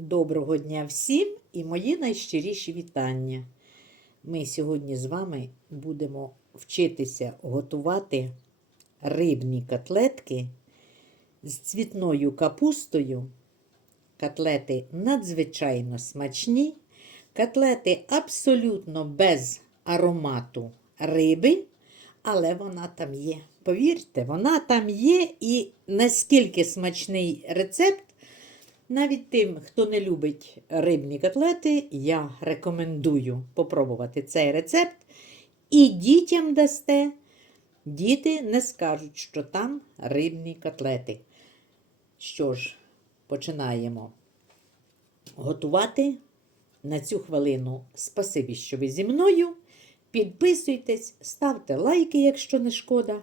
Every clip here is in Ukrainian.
Доброго дня всім і мої найщиріші вітання. Ми сьогодні з вами будемо вчитися готувати рибні котлетки з цвітною капустою. Котлети надзвичайно смачні, котлети абсолютно без аромату риби, але вона там є. Повірте, вона там є, і наскільки смачний рецепт. Навіть тим, хто не любить рибні котлети, я рекомендую попробувати цей рецепт. І дітям дасте. Діти не скажуть, що там рибні котлети. Що ж, починаємо готувати. На цю хвилину спасибі, що ви зі мною. Підписуйтесь, ставте лайки, якщо не шкода.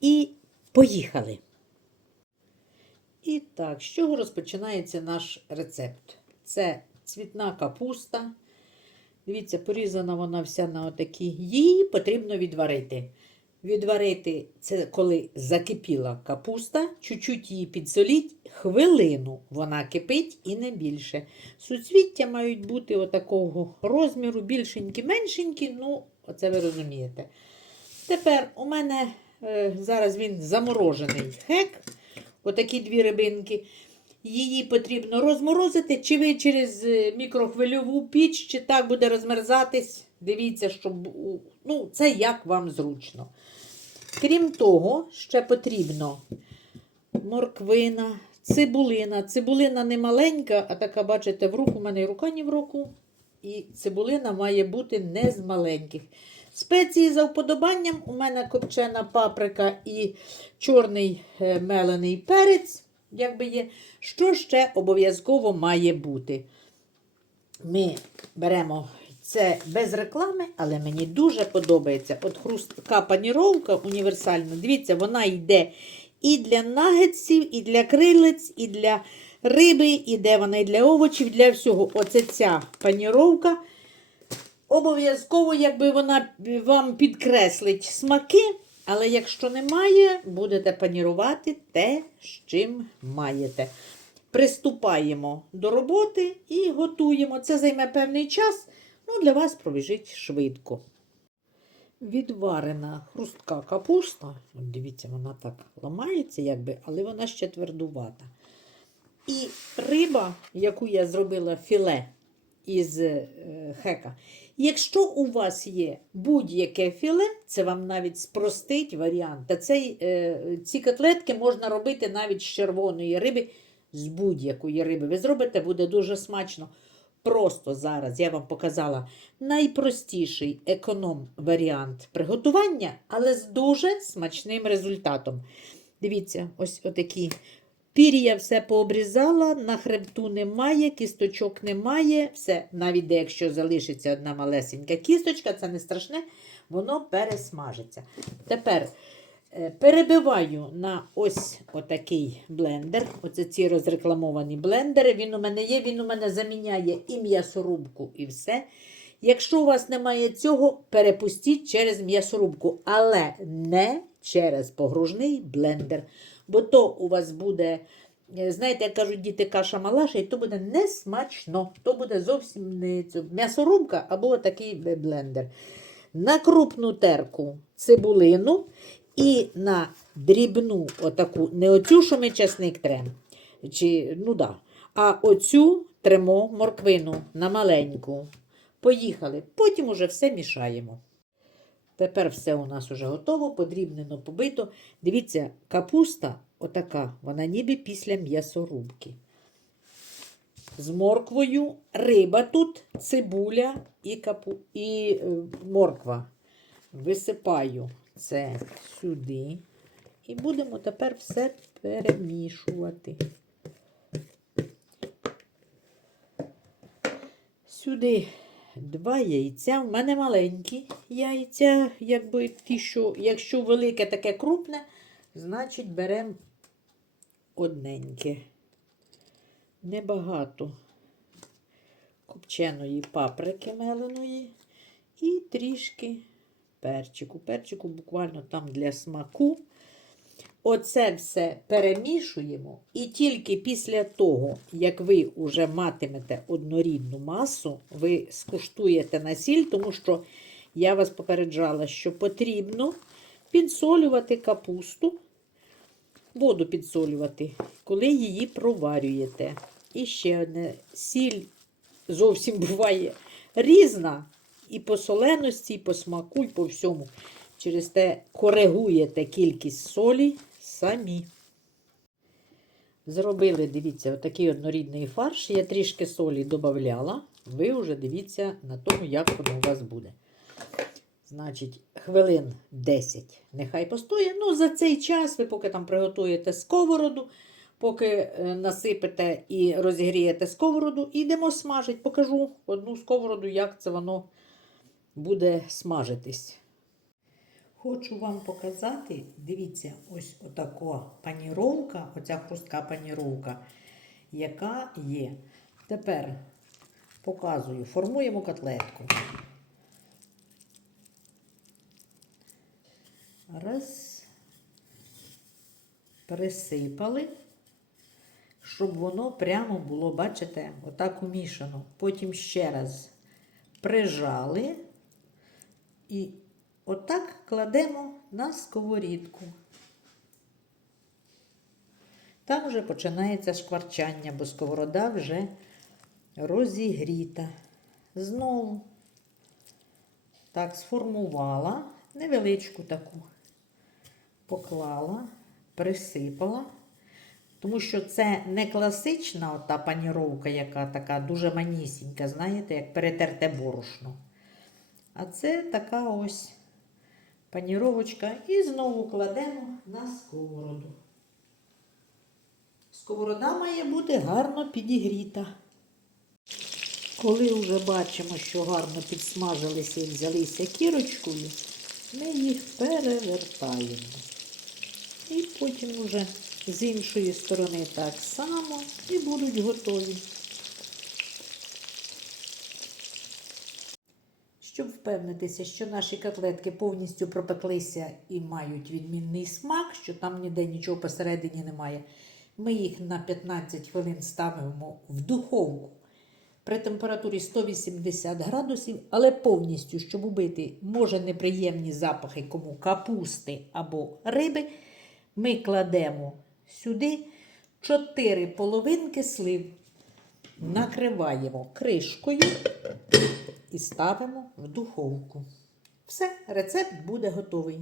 І поїхали! І так, з чого розпочинається наш рецепт? Це цвітна капуста. Дивіться, порізана вона вся на отакі. Її потрібно відварити. Відварити це коли закипіла капуста, чуть-чуть її підсоліть, хвилину вона кипить і не більше. Суцвіття мають бути отакого розміру, більшенькі, меншенькі, ну, оце ви розумієте. Тепер у мене е, зараз він заморожений хек. Отакі дві рибинки. Її потрібно розморозити, чи ви через е, мікрохвильову піч, чи так буде розмерзатись. Дивіться, щоб ну, це як вам зручно. Крім того, ще потрібно морквина, цибулина. Цибулина не маленька, а така, бачите, в руку, у мене і рука ні в руку. І цибулина має бути не з маленьких. Спеції за вподобанням. У мене копчена паприка і чорний е, мелений перець, якби є. Що ще обов'язково має бути? Ми беремо це без реклами, але мені дуже подобається. От хрустка паніровка універсальна. Дивіться, вона йде і для нагетсів, і для крилець, і для риби, іде вона і для овочів, для всього. Оце ця паніровка. Обов'язково, якби вона вам підкреслить смаки, але якщо немає, будете панірувати те, з чим маєте. Приступаємо до роботи і готуємо. Це займе певний час, ну для вас пробіжить швидко. Відварена хрустка капуста. Дивіться, вона так ламається, якби, але вона ще твердувата. І риба, яку я зробила філе із е, хека. Якщо у вас є будь-яке філе, це вам навіть спростить варіант. Та цей, е, ці котлетки можна робити навіть з червоної риби, з будь-якої риби. Ви зробите, буде дуже смачно. Просто зараз я вам показала найпростіший економ-варіант приготування, але з дуже смачним результатом. Дивіться, ось отакі Пір'я все пообрізала, на хребту немає, кісточок немає. Все, навіть якщо залишиться одна малесенька кісточка, це не страшне, воно пересмажиться. Тепер е, перебиваю на ось отакий блендер. Оце ці розрекламовані блендери. Він у мене є, він у мене заміняє і м'ясорубку, і все. Якщо у вас немає цього, перепустіть через м'ясорубку, але не через погружний блендер. Бо то у вас буде, е, знаєте, як кажуть діти, каша малаша, і то буде не смачно. То буде зовсім не м'ясорубка або такий блендер. На крупну терку цибулину і на дрібну, отаку, не оцю, що ми часник трем, чи, ну да, а оцю тремо морквину на маленьку. Поїхали. Потім уже все мішаємо. Тепер все у нас уже готово, подрібнено, побито. Дивіться, капуста отака, вона ніби після м'ясорубки. З морквою риба тут, цибуля і, капу... і е, морква. Висипаю це сюди. І будемо тепер все перемішувати. Сюди два яйця. У мене маленькі яйця, якби ті, що, якщо велике таке крупне, значить беремо одненьке. Небагато копченої паприки меленої і трішки перчику. Перчику буквально там для смаку. Оце все перемішуємо, і тільки після того, як ви вже матимете однорідну масу, ви скуштуєте на сіль, тому що я вас попереджала, що потрібно підсолювати капусту, воду підсолювати, коли її проварюєте. І ще одне сіль зовсім буває різна і по соленості, і по смаку, і по всьому. Через те коригуєте кількість солі самі. Зробили, дивіться, отакий однорідний фарш. Я трішки солі додавала. Ви вже дивіться на тому, як воно у вас буде. Значить, хвилин 10 нехай постоє. Ну, за цей час ви поки там приготуєте сковороду, поки е, насипете і розігрієте сковороду, ідемо смажити. Покажу одну сковороду, як це воно буде смажитись. Хочу вам показати, дивіться, ось отака паніровка, оця хрустка паніровка, яка є. Тепер показую, формуємо котлетку. Раз. Присипали, щоб воно прямо було, бачите, отак умішано. Потім ще раз прижали і отак кладемо на сковорідку. Там вже починається шкварчання, бо сковорода вже розігріта. Знову так сформувала невеличку таку, поклала, присипала. Тому що це не класична ота паніровка, яка така дуже манісінька, знаєте, як перетерте борошно. А це така ось паніровочка. І знову кладемо на сковороду. Сковорода має бути гарно підігріта. Коли вже бачимо, що гарно підсмажилися і взялися кірочкою, ми їх перевертаємо. І потім вже з іншої сторони так само і будуть готові. Щоб впевнитися, що наші котлетки повністю пропеклися і мають відмінний смак, що там ніде нічого посередині немає, ми їх на 15 хвилин ставимо в духовку. При температурі 180 градусів, але повністю, щоб убити, може неприємні запахи кому капусти або риби, ми кладемо сюди 4 половинки слив, накриваємо кришкою і ставимо в духовку. Все, рецепт буде готовий.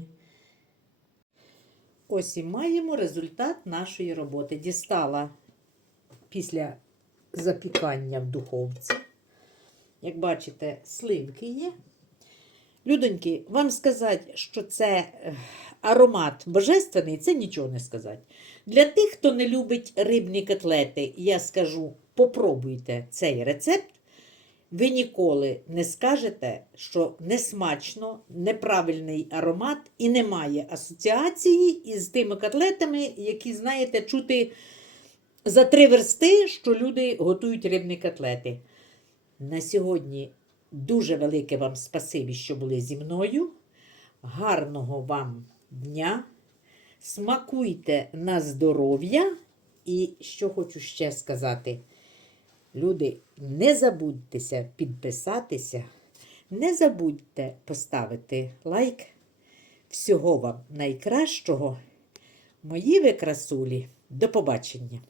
Ось і маємо результат нашої роботи. Дістала після запікання в духовці. Як бачите, сливки є. Людоньки, вам сказати, що це е, аромат божественний, це нічого не сказати. Для тих, хто не любить рибні котлети, я скажу: попробуйте цей рецепт. Ви ніколи не скажете, що несмачно, неправильний аромат і немає асоціації із тими котлетами, які, знаєте, чути за три версти, що люди готують рибні котлети. На сьогодні дуже велике вам спасибі, що були зі мною. Гарного вам дня! Смакуйте на здоров'я. І що хочу ще сказати. Люди, не забудьтеся підписатися, не забудьте поставити лайк. Всього вам найкращого. Мої ви красулі. До побачення!